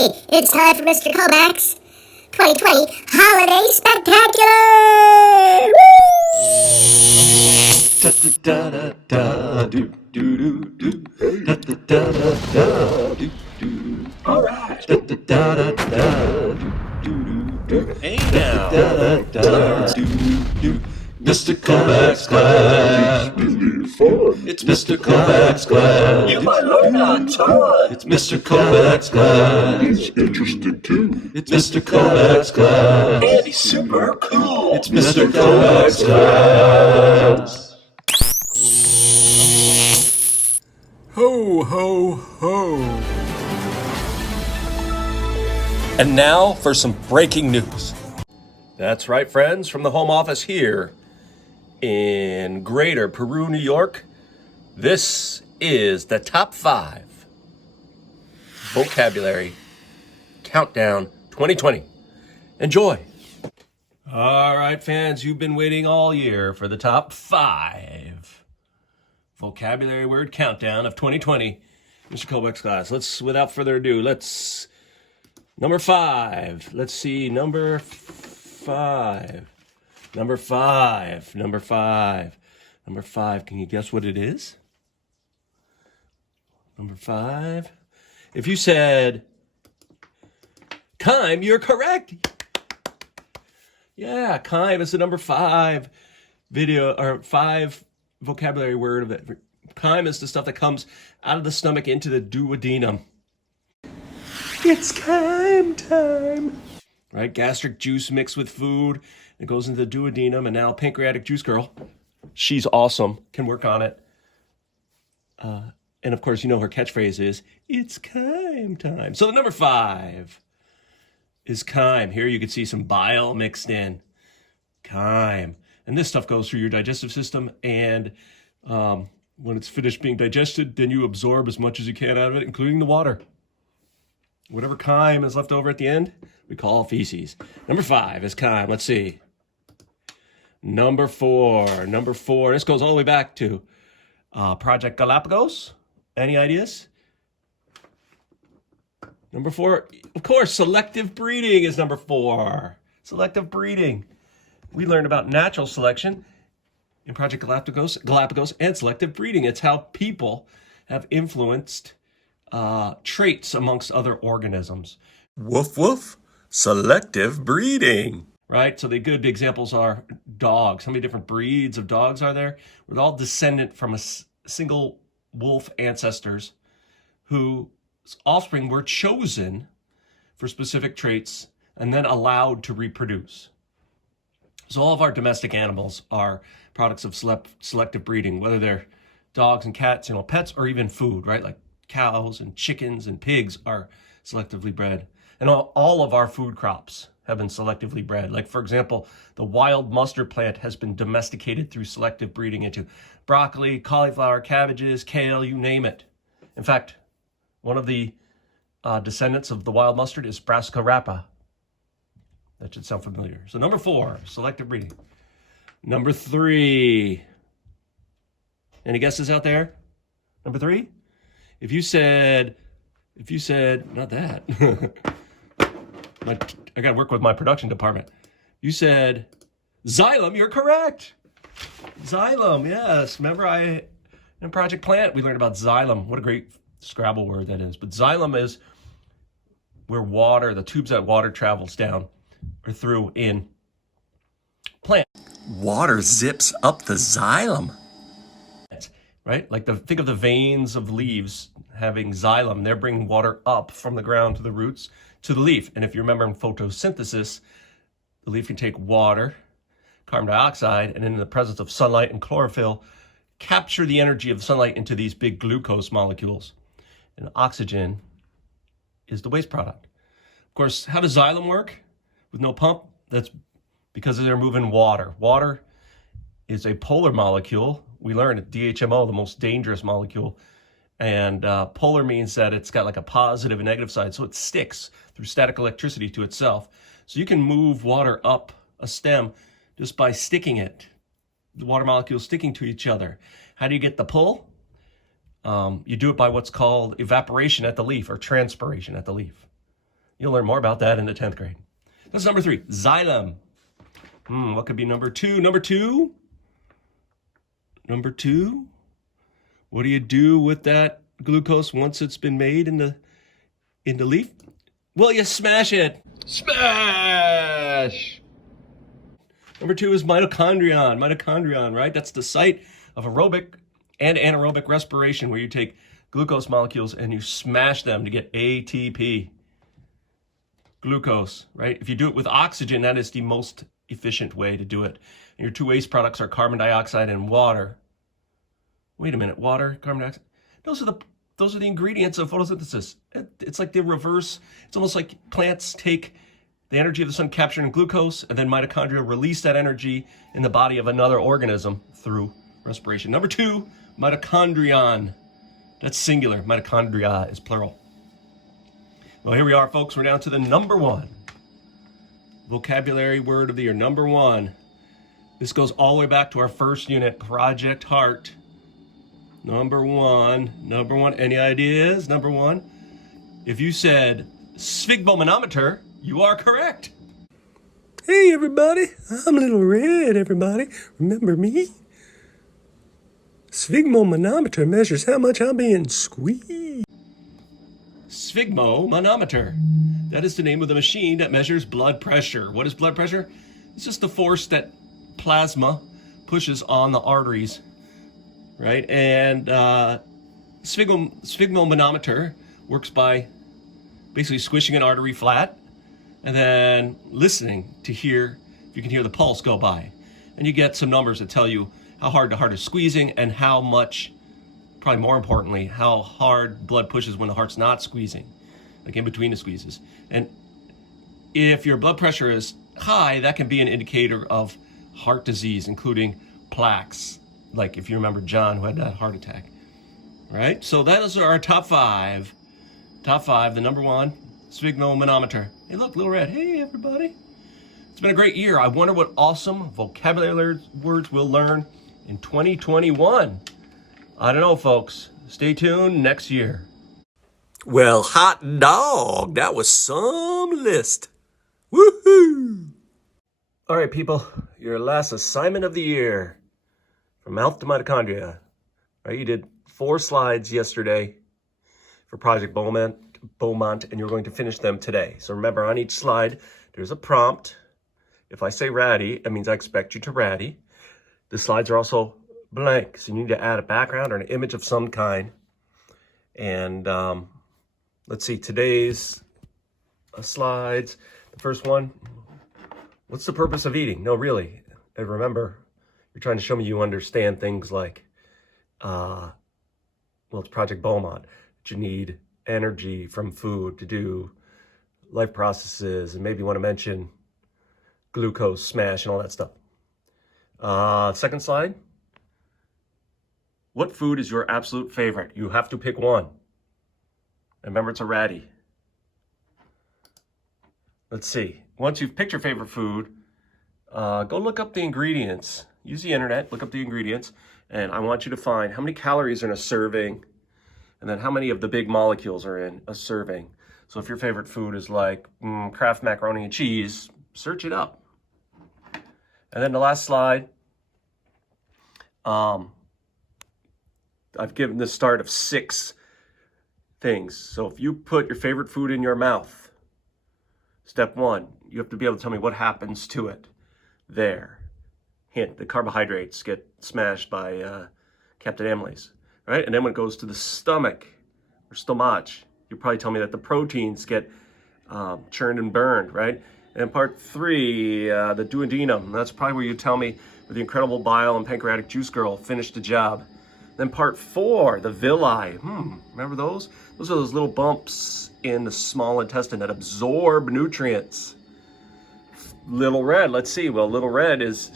Hey, it's time for Mr. Kovacs 2020 Holiday Spectacular! All right. Hey now. Mr. Kovacs Class. It's Mr. Kovacs Class. You might learn a ton. It's Mr. Kovacs Class. It's interesting too. It's Mr. Kovacs Class. And he's super cool. It's Mr. Kovacs Class. Ho, ho, ho. And now for some breaking news. That's right, friends, from the home office here in Greater Peru, New York. This is the top 5 vocabulary countdown 2020. Enjoy. All right, fans, you've been waiting all year for the top 5 vocabulary word countdown of 2020. Mr. Kovacs Class, without further ado, number 5. Let's see, number 5. Number 5. Can you guess what it is? Number 5. If you said chyme, you're correct. Yeah, chyme is the number 5 vocabulary word of it. Chyme is the stuff that comes out of the stomach into the duodenum. It's chyme time. Right? Gastric juice mixed with food. It goes into the duodenum, and now pancreatic juice girl. She's awesome. Can work on it. And of course, you know her catchphrase is, it's chyme time. So the number 5 is chyme. Here you can see some bile mixed in. Chyme. And this stuff goes through your digestive system, and when it's finished being digested, then you absorb as much as you can out of it, including the water. Whatever chyme is left over at the end, we call feces. Number 5 is chyme. Let's see. Number 4. This goes all the way back to Project Galapagos. Any ideas? Number 4, of course, selective breeding is number 4. Selective breeding. We learned about natural selection in Project Galapagos and selective breeding. It's how people have influenced traits amongst other organisms. Woof, woof. Selective breeding. Right? So the good examples are dogs. How many different breeds of dogs are there? We're all descendant from a single wolf ancestors whose offspring were chosen for specific traits and then allowed to reproduce. So all of our domestic animals are products of selective breeding, whether they're dogs and cats, pets, or even food, right? Like cows and chickens and pigs are selectively bred. And all of our food crops have been selectively bred. Like, for example, the wild mustard plant has been domesticated through selective breeding into broccoli, cauliflower, cabbages, kale, you name it. In fact, one of the descendants of the wild mustard is Brassica rapa. That should sound familiar. So number 4, selective breeding. Number 3. Any guesses out there? Number 3? If you said, not that. I got to work with my production department. You said xylem, you're correct. Xylem, yes. Remember in Project Plant, we learned about xylem. What a great Scrabble word that is. But xylem is where the tubes that water travels down or through in plant. Water zips up the xylem. Right? Think of the veins of leaves having xylem. They're bringing water up from the ground to the roots to the leaf. And if you remember in photosynthesis, the leaf can take water, carbon dioxide, and in the presence of sunlight and chlorophyll, capture the energy of sunlight into these big glucose molecules. And oxygen is the waste product. Of course, how does xylem work with no pump? That's because they're moving water. Water is a polar molecule. We learned at DHMO, the most dangerous molecule. And polar means that it's got like a positive and negative side, so it sticks through static electricity to itself. So you can move water up a stem just by sticking it, the water molecules sticking to each other. How do you get the pull? You do it by what's called evaporation at the leaf or transpiration at the leaf. You'll learn more about that in the 10th grade. That's number 3, xylem. What could be number 2? Number two, what do you do with that glucose once it's been made in the leaf? Well, you smash it. Smash! Number 2 is mitochondrion. Mitochondrion, right? That's the site of aerobic and anaerobic respiration, where you take glucose molecules and you smash them to get ATP. Glucose, right? If you do it with oxygen, that is the most efficient way to do it. And your 2 waste products are carbon dioxide and water. Wait a minute, water, carbon dioxide. Those are the ingredients of photosynthesis. It's like the reverse. It's almost like plants take the energy of the sun captured in glucose, and then mitochondria release that energy in the body of another organism through respiration. Number 2, mitochondrion. That's singular. Mitochondria is plural. Well, here we are, folks. We're down to the number 1 vocabulary word of the year. Number 1. This goes all the way back to our first unit, Project Heart. Number one. Any ideas? Number 1. If you said sphygmomanometer, you are correct. Hey, everybody. I'm Little Red, everybody. Remember me? Sphygmomanometer measures how much I'm being squeezed. Sphygmomanometer. That is the name of the machine that measures blood pressure. What is blood pressure? It's just the force that plasma pushes on the arteries, right? And sphygmomanometer works by basically squishing an artery flat and then listening to hear if you can hear the pulse go by. And you get some numbers that tell you how hard the heart is squeezing and how much, probably more importantly, how hard blood pushes when the heart's not squeezing, like in between the squeezes. And if your blood pressure is high, that can be an indicator of heart disease, including plaques, like if you remember John, who had that heart attack, right? So those are our top 5. Top 5, the number 1, sphygmomanometer. Hey, look, Little Red. Hey, everybody. It's been a great year. I wonder what awesome vocabulary words we'll learn in 2021. I don't know, folks. Stay tuned next year. Well, hot dog, that was some list. Woohoo! All right, people, your last assignment of the year, from mouth to mitochondria. Right, you did 4 slides yesterday for Project Beaumont, and you're going to finish them today. So remember, on each slide, there's a prompt. If I say ratty, that means I expect you to ratty. The slides are also blank, so you need to add a background or an image of some kind. And let's see, today's slides. The first one, what's the purpose of eating? No, really. And remember, you're trying to show me you understand things like, well, it's Project Beaumont. That you need energy from food to do life processes, and maybe you want to mention glucose smash and all that stuff. Second slide. What food is your absolute favorite? You have to pick one. Remember, it's a ratty. Let's see. Once you've picked your favorite food, go look up the ingredients. Use the internet, look up the ingredients, and I want you to find how many calories are in a serving, and then how many of the big molecules are in a serving. So if your favorite food is like Kraft macaroni and cheese, search it up. And then the last slide, I've given the start of 6 things. So if you put your favorite food in your mouth, step 1, you have to be able to tell me what happens to it there. Hint, the carbohydrates get smashed by Captain Amylase, right? And then when it goes to the stomach, or stomach, you probably tell me that the proteins get churned and burned, right? And part 3, the duodenum, that's probably where you tell me where the incredible bile and pancreatic juice girl finished the job. Then part 4, the villi, remember those? Those are those little bumps in the small intestine that absorb nutrients. Little Red, let's see, well, Little Red is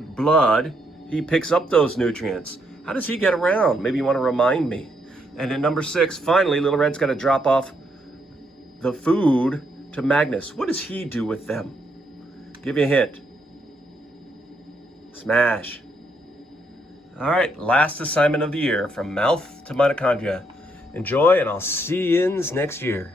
blood. He picks up those nutrients. How does he get around? Maybe you want to remind me. And then number 6, finally, Little Red's got to drop off the food to Magnus. What does he do with them? Give you a hint. Smash. All right, last assignment of the year, from mouth to mitochondria. Enjoy, and I'll see you next year.